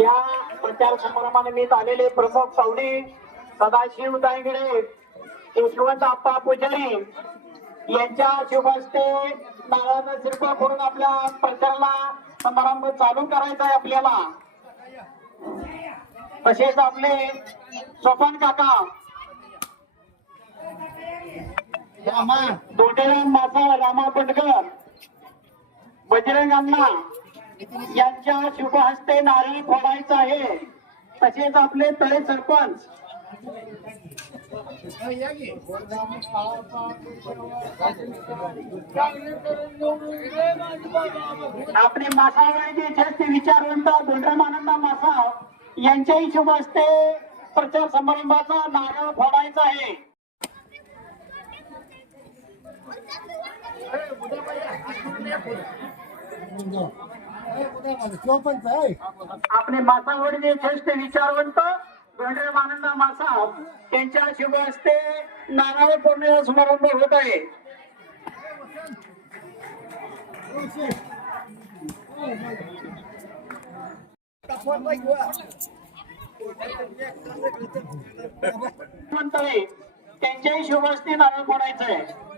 या प्रचार समारंभानिमित्त आलेले प्रमुख सावडी सदाशिव दायगिडे यशवंत आप्पा पुजारी यांच्या शुभस्ते नारायण शिरपा करून आपल्या प्रचाराला समारंभ चालू करायचा आहे आपल्याला. तसेच आपले सोपान काका. दोटेराम मासा रामा पटकर बजरंग अण्णा यांच्या शुभहस्ते नारळ फोडायचं आहे. तसेच आपले तळे सरपंच. आपले मासावळीचे जास्त विचारवंत दोंडरामानंद मासा यांच्याही शुभ हस्ते प्रचार समारंभाचा नारळ फोडायचा आहे. आपले मासावडीचे ज्येष्ठ विचारवंत मानंद मासा यांच्या शुभ हस्ते नारळ फोडण्याचा समारंभ होत आहे. म्हणतोय त्यांच्याही शुभ असते नारळ फोडायचं आहे.